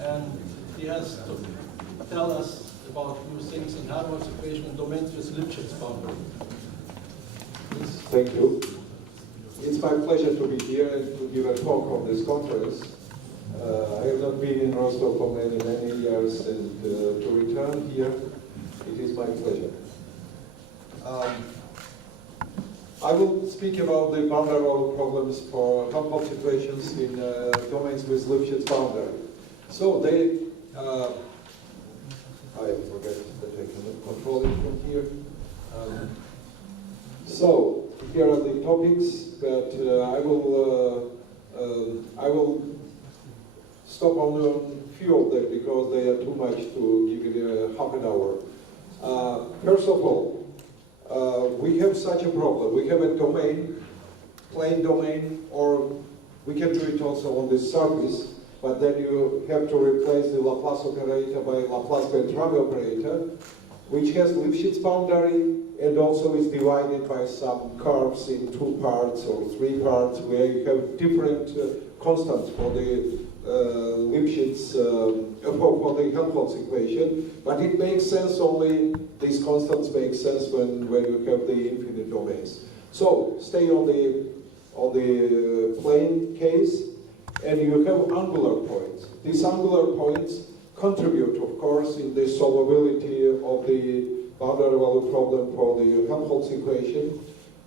and he has to tell us about new things in Harmonic equation and domains with Lipschitz boundary. Please. Thank you. It's my pleasure to be here and to give a talk on this conference. I have not been in Rostov for many, many years, and to return here, it is my pleasure. I will speak about the boundary model problems for Helmholtz situations in domains with Lipschitz boundary. So they, I forget that I cannot control it from here. So here are the topics, but I will stop on a few of them because they are too much to give it half an hour. First of all, we have such a problem. We have a domain, plain domain, or we can do it also on this surface, but then you have to replace the Laplace operator by Laplace-Beltrami operator, which has Lipschitz boundary and also is divided by some curves in 2 parts or 3 parts where you have different constants for the Lipschitz, for the Helmholtz equation, but it makes sense only, these constants make sense when you have the infinite domains. So stay on the plane case, and you have angular points. These angular points contribute, of course, in the solvability of the boundary value problem for the Helmholtz equation,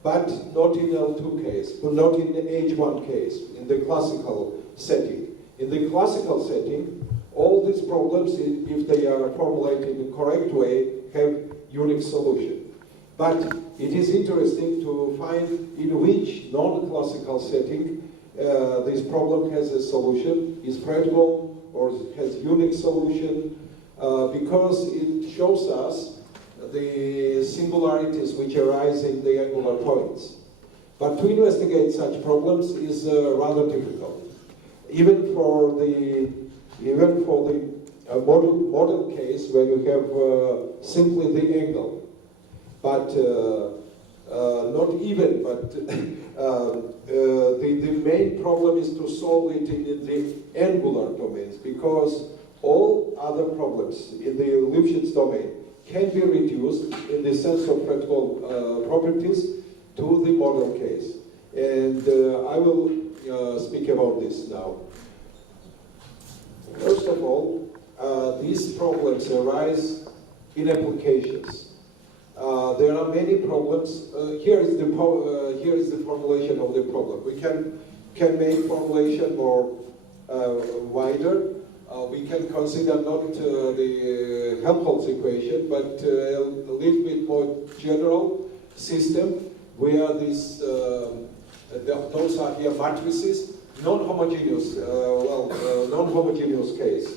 but not in L2 case, but not in the H1 case, in the classical setting. In the classical setting, all these problems, if they are formulated in the correct way, have unique solution. But it is interesting to find in which non-classical setting this problem has a solution, is spreadable or has unique solution, because it shows us the singularities which arise in the angular points. But to investigate such problems is rather difficult. Even for the model case where you have simply the angle, but not even, but the main problem is to solve it in the angular domains, because all other problems in the Lipschitz domain can be reduced in the sense of practical properties to the model case. And I will speak about this now. First of all, these problems arise in applications. There are many problems. Here is the formulation of the problem. We can make formulation more wider. We can consider not the Helmholtz equation, but a little bit more general system where these those are here matrices, non-homogeneous. Non-homogeneous case.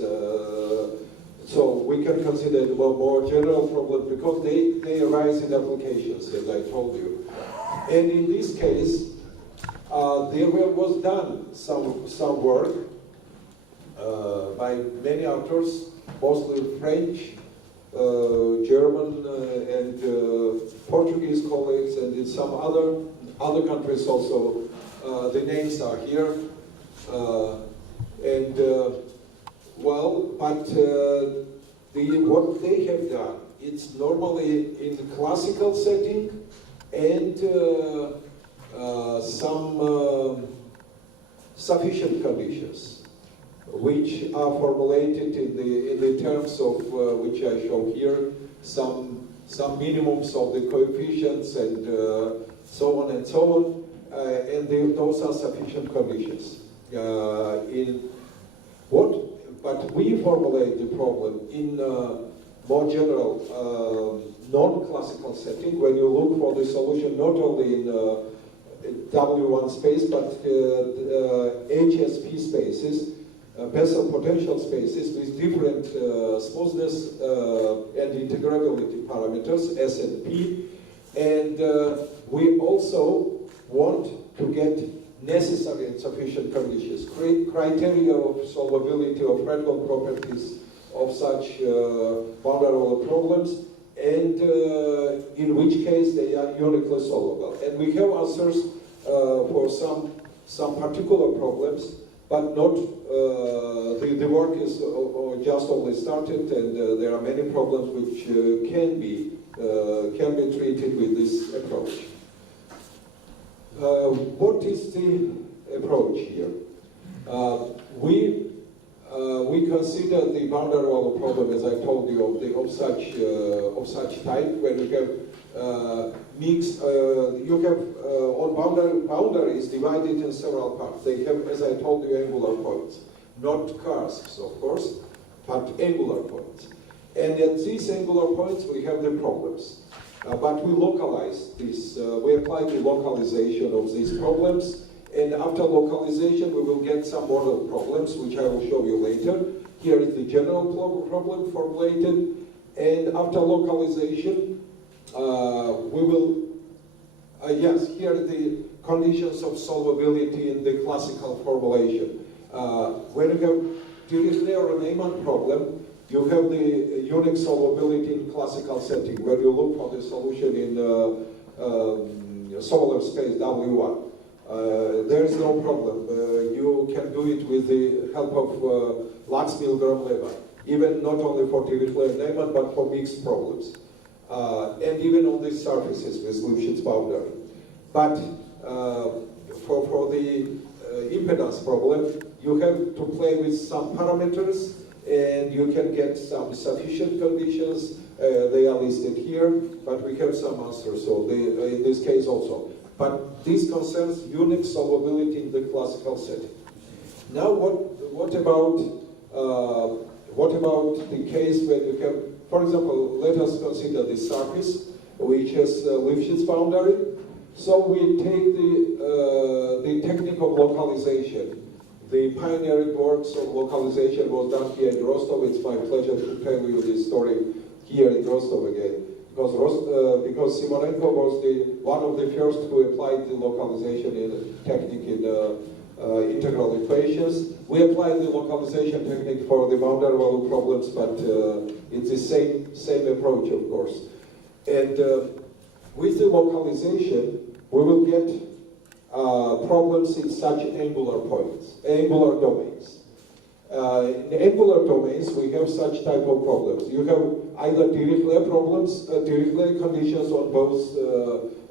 So we can consider the more general problem because they arise in applications, as I told you. And in this case, there was done some work by many authors, mostly French, German, and Portuguese colleagues, and in some other countries also. The names are here, what they have done, it's normally in the classical setting and some sufficient conditions, which are formulated in the terms of which I show here, some minimums of the coefficients and so on and so on, and those are sufficient conditions. But we formulate the problem in more general, non-classical setting, when you look for the solution not only in W1 space, but HSP spaces, Bessel potential spaces with different smoothness and integrability parameters, S and P. And we also want to get necessary and sufficient conditions, criteria of solvability of practical properties of such boundary problems, and in which case they are uniquely solvable. And we have answers for some particular problems but not, the work is just only started, and there are many problems which can be treated with this approach. What is the approach here? We consider the boundary wall problem, as I told you, of such type, when you have mixed, you have on boundary is divided in several parts. They have, as I told you, angular points, not cusps, of course, but angular points. And at these angular points, we have the problems. But we localize this. We apply the localization of these problems. And after localization, we will get some model problems, which I will show you later. Here is the general problem formulated. And after localization, we will, yes, here are the conditions of solvability in the classical formulation. When you have Dirichlet or Riemann problem, you have the unique solvability in classical setting, where you look for the solution in solar space W1. There is no problem. You can do it with the help of Lax-Milgrom-Levy, even not only for Dirichlet and Riemann, but for mixed problems. And even on these surfaces with Lipschitz boundary. But for the impedance problem, you have to play with some parameters, and you can get some sufficient conditions. They are listed here, but we have some answers, so in this case also. But this concerns unique solvability in the classical setting. Now, what about the case when you have, for example, let us consider the surface, which has Lipschitz boundary. So we take the technique of localization. The pioneering works of localization was done here in Rostov. It's my pleasure to tell you this story here in Rostov again. Because Simonenko was one of the first who applied the localization technique in integral equations. We applied the localization technique for the boundary value problems, but it's the same approach, of course. And with the localization, we will get problems in such angular points, angular domains. In angular domains, we have such type of problems. You have either Dirichlet problems, Dirichlet conditions on both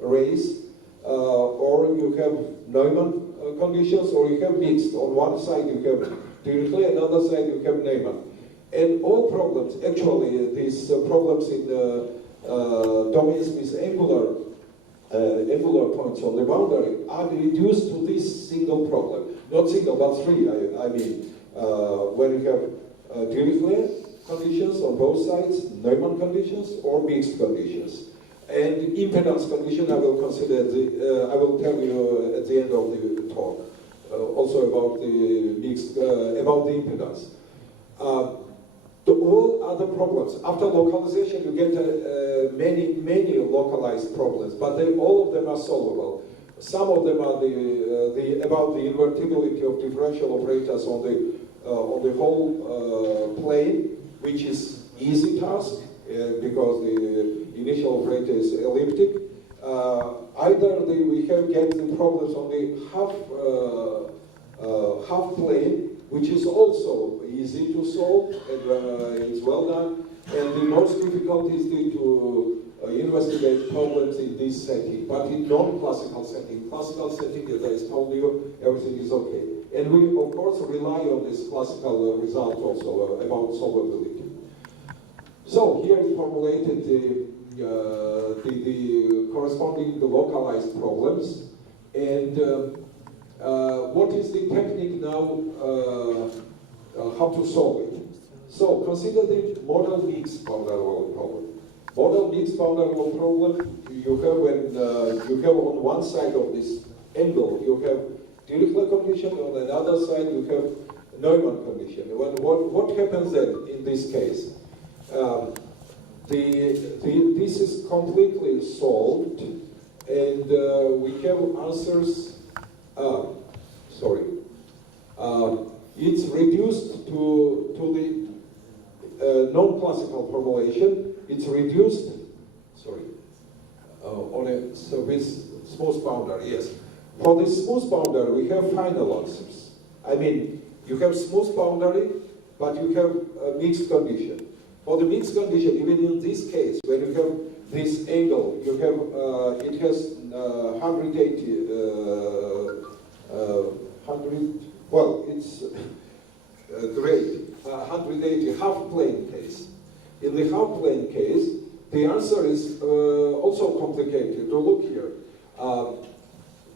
rays, or you have Neumann conditions, or you have mixed. On one side you have Dirichlet, another side you have Neumann. And all problems, actually, these problems in domains with angular points on the boundary are reduced to this single problem. Not single, but three, I mean. When you have Dirichlet conditions on both sides, Neumann conditions, or mixed conditions. And impedance condition I will consider, I will tell you at the end of the talk, also about the mixed, about the impedance. All other problems, after localization you get many localized problems, but all of them are solvable. Some of them are about the invertibility of differential operators on the whole plane, which is easy task because the initial operator is elliptic. Either we get the problems on the half plane, which is also easy to solve, and it's well done. And the most difficult is to investigate problems in this setting, but in non-classical setting. Classical setting, as I told you, everything is okay. And we, of course, rely on this classical result also about solvability. So here is formulated the corresponding localized problems. And what is the technique now, how to solve it? So consider the model mixed boundary value problem. Model mixed boundary value problem, you have when you have on one side of this angle, you have Dirichlet condition, on another side you have Neumann condition. What happens then in this case? This is completely solved, and we have answers. It's reduced to the non-classical formulation. It's reduced. On a surface smooth boundary. Yes. For this smooth boundary, we have final answers. I mean, you have smooth boundary, but you have a mixed condition. For the mixed condition, even in this case, when you have this angle, you have, it has 180, 100, well, it's great, 180 half-plane case. In the half-plane case, the answer is also complicated. To look here,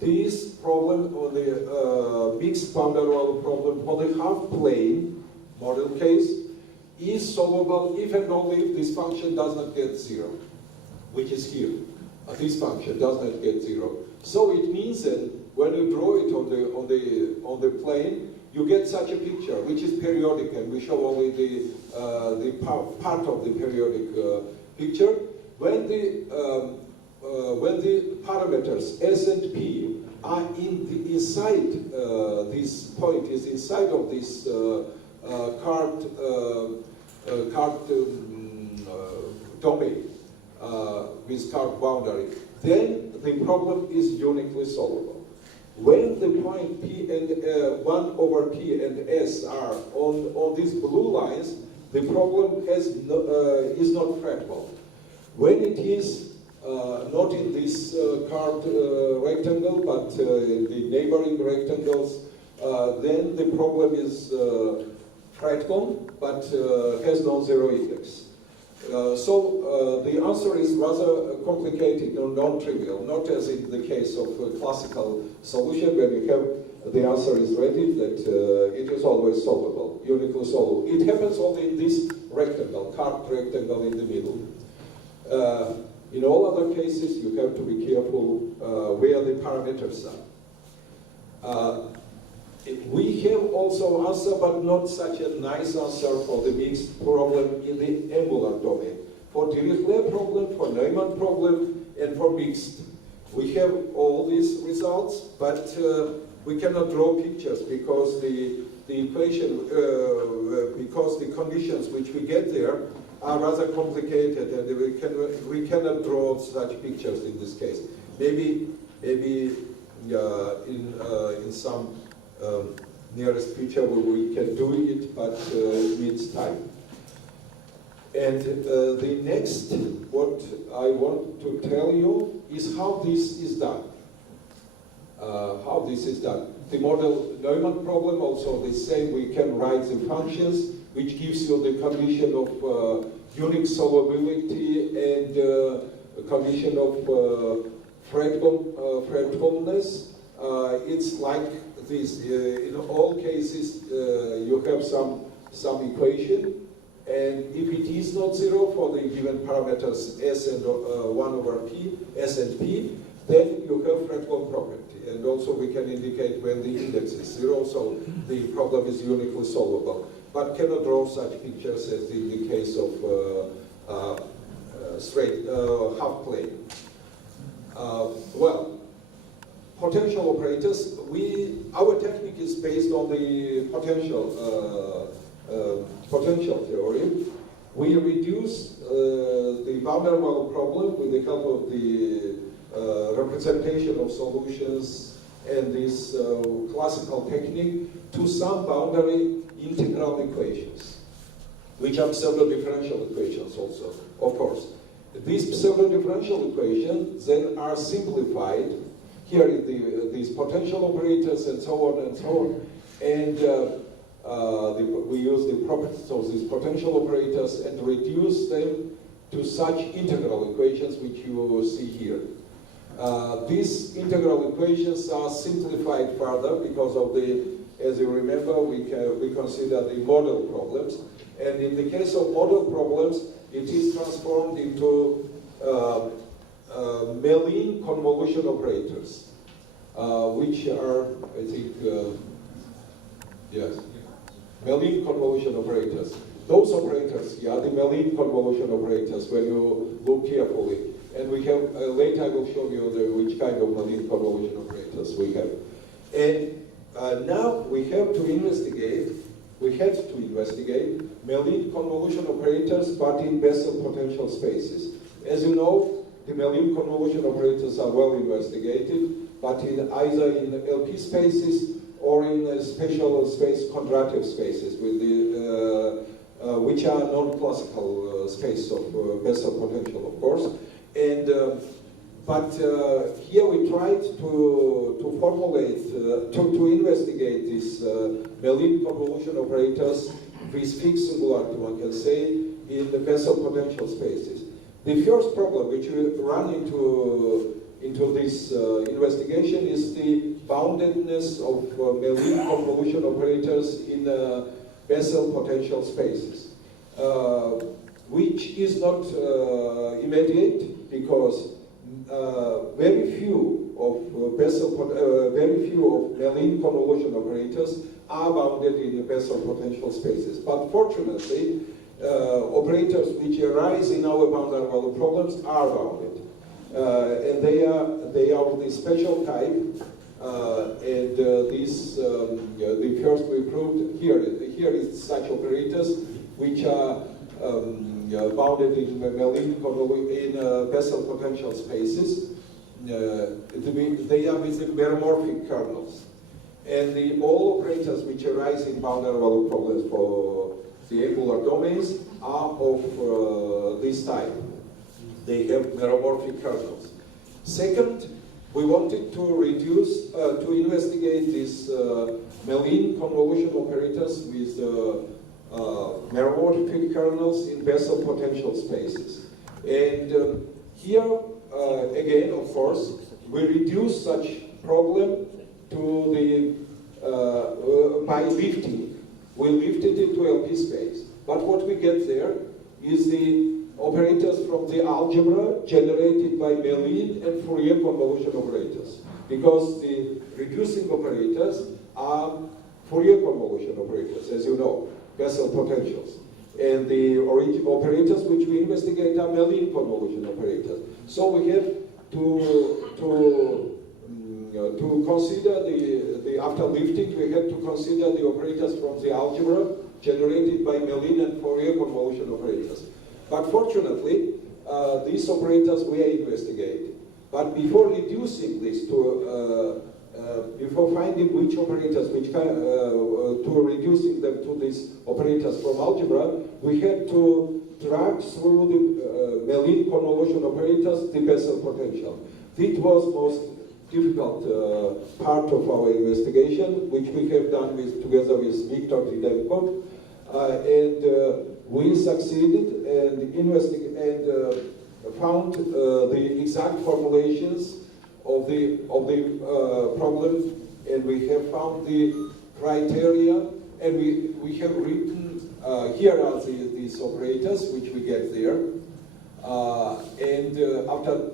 this problem on the mixed boundary problem for the half-plane model case is solvable if and only if this function does not get zero, which is here. This function does not get zero. So it means that when you draw it on the plane, you get such a picture, which is periodic, and we show only the part of the periodic picture. When the parameters S and P are inside this point, is inside of this card domain with card boundary, then the problem is uniquely solvable. When the point P and 1 over P and S are on these blue lines, the problem is not fractal. When it is not in this card rectangle, but in the neighboring rectangles, then the problem is fractal, but has non-zero index. So the answer is rather complicated or non-trivial, not as in the case of a classical solution where you have the answer is ready, that it is always solvable, uniquely solvable. It happens only in this rectangle, carved rectangle in the middle. In all other cases, you have to be careful where the parameters are. We have also answer, but not such a nice answer for the mixed problem in the angular domain. For Dirichlet problem, for Neumann problem, and for mixed. We have all these results, but we cannot draw pictures because the equation, because the conditions which we get there are rather complicated, and we cannot draw such pictures in this case. Maybe in some nearest future we can do it, but it needs time. And the next, what I want to tell you is how this is done. How this is done. The model Neumann problem also the same. We can write the functions, which gives you the condition of unique solvability and a condition of fractalness. It's like this. In all cases, you have some equation, and if it is not zero for the given parameters S and 1 over P, S and P, then you have fractal property. And also we can indicate when the index is zero, so the problem is uniquely solvable. But cannot draw such pictures as in the case of straight half plane. Well, potential operators. Our technique is based on the potential theory. We reduce the boundary value problem with the help of the representation of solutions and this classical technique to some boundary integral equations, which are pseudo-differential equations also, of course. These pseudo-differential equations then are simplified. Here is these potential operators and so on and so on. And we use the properties of these potential operators and reduce them to such integral equations which you see here. These integral equations are simplified further because of the, as you remember, we consider the model problems. And in the case of model problems, it is transformed into Mellin convolution operators, which are, I think, yes, Mellin convolution operators. Those operators, yeah, the Mellin convolution operators, when you look carefully. And we have, later I will show you which kind of Mellin convolution operators we have. And now we have to investigate, Mellin convolution operators, but in Bessel potential spaces. As you know, the Mellin convolution operators are well investigated, but either in LP spaces or in special space quadratic spaces with the, which are non-classical space of Bessel potential, of course. And but here we tried to formulate, to investigate these Mellin convolution operators with fixed singularity, one can say, in the Bessel potential spaces. The first problem which we run into this investigation is the boundedness of Mellin convolution operators in Bessel potential spaces, which is not immediate because very few of Mellin convolution operators are bounded in the Bessel potential spaces. But fortunately, operators which arise in our boundary value problems are bounded, and they are of the special type. And the first we proved here is such operators which are bounded in Mellin in Bessel potential spaces. They are with the meromorphic kernels, and all operators which arise in boundary value problems for the angular domains are of this type. They have meromorphic kernels. Second, we wanted to reduce, to investigate these Mellin convolution operators with meromorphic kernels in Bessel potential spaces. And here, again, of course, we reduce such problem to the by lifting. We lifted it to LP space. But what we get there is the operators from the algebra generated by Mellin and Fourier convolution operators. Because the reducing operators are Fourier convolution operators, as you know, Bessel potentials. And the operators which we investigate are Mellin convolution operators. So we have to consider after lifting, we had to consider the operators from the algebra generated by Mellin and Fourier convolution operators. But fortunately, these operators were investigated. But before reducing this to, before finding which operators, to reducing them to these operators from algebra, we had to drag through the Mellin convolution operators the Bessel potential. This was most difficult part of our investigation, which we have done together with Viktor Didenko, and we succeeded and found the exact formulations of the problem, and we have found the criteria, and we have written here are these operators which we get there, and after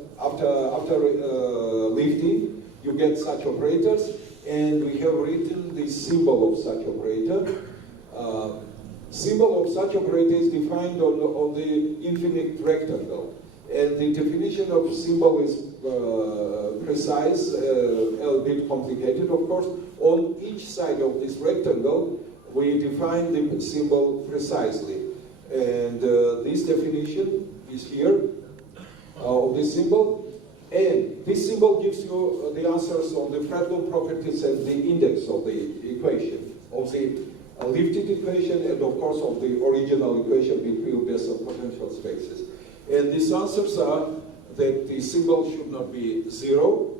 lifting, you get such operators, and we have written the symbol of such operator. Symbol of such operator is defined on the infinite rectangle, and the definition of symbol is precise, a bit complicated, of course. On each side of this rectangle, we define the symbol precisely, and this definition is here of this symbol. And this symbol gives you the answers on the Fredholm properties and the index of the equation, of the lifted equation, and of course of the original equation between Bessel potential spaces. And these answers are that the symbol should not be zero,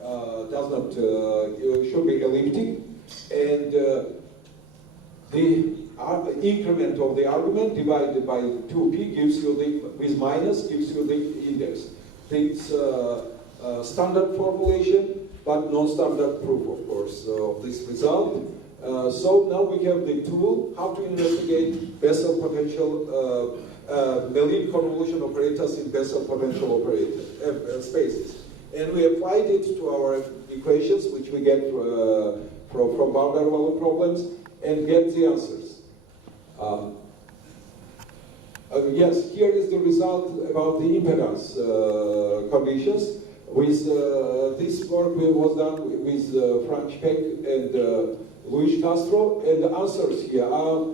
should be elliptic, and the increment of the argument divided by 2p gives you with minus gives you the index. It's standard formulation, but non-standard proof, of course, of this result. So now we have the tool how to investigate Bessel potential Mellin convolution operators in Bessel potential spaces, and we applied it to our equations, which we get from boundary value problems, and get the answers. Yes, here is the result about the impedance conditions. With this work was done with Frank Speck and Luis Castro, and the answers here are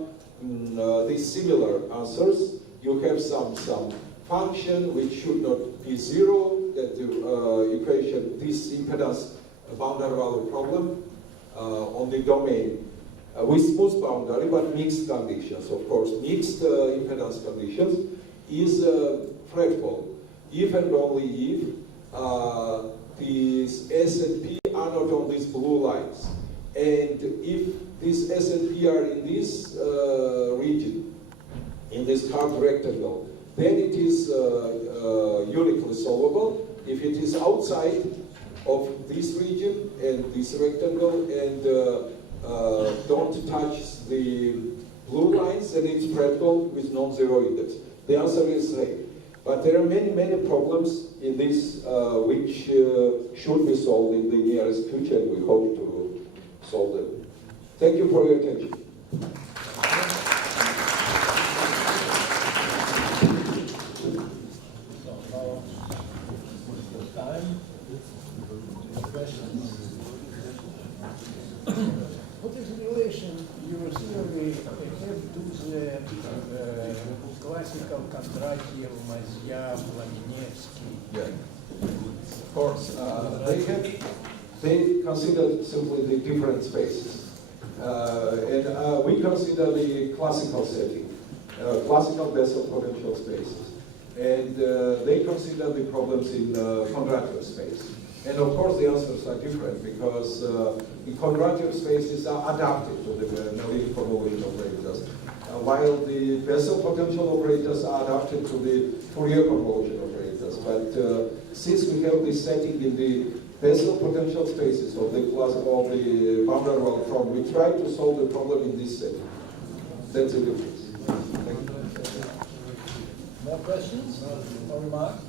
these similar answers. You have some function which should not be zero, that the equation, this impedance boundary value problem, on the domain with smooth boundary but mixed conditions. Of course, mixed impedance conditions is fretful if and only if these S and P are not on these blue lines. And if these S and P are in this region, in this curved rectangle, then it is uniquely solvable. If it is outside of this region and this rectangle and don't touch the blue lines, then it's fretful with non-zero index. The answer is right. But there are many, many problems in this which should be solved in the nearest future, and we hope to solve them. Thank you for your attention. What is the relation your theory have to the classical Kondratiev, Plamenevsky? Yeah, of course. They consider simply the different spaces. And we consider the classical setting, classical Bessel potential spaces. And they consider the problems in Kondratiev space. And of course the answers are different because the Kondratiev spaces are adapted to the analytic convolution operators, while the Bessel potential operators are adapted to the Fourier convolution operators. But since we have this setting in the Bessel potential spaces of the class of the boundary value form, we try to solve the problem in this setting. That's the difference. Thank you. More questions or remarks?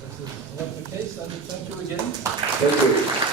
This is not the case. I will thank you again. Thank you.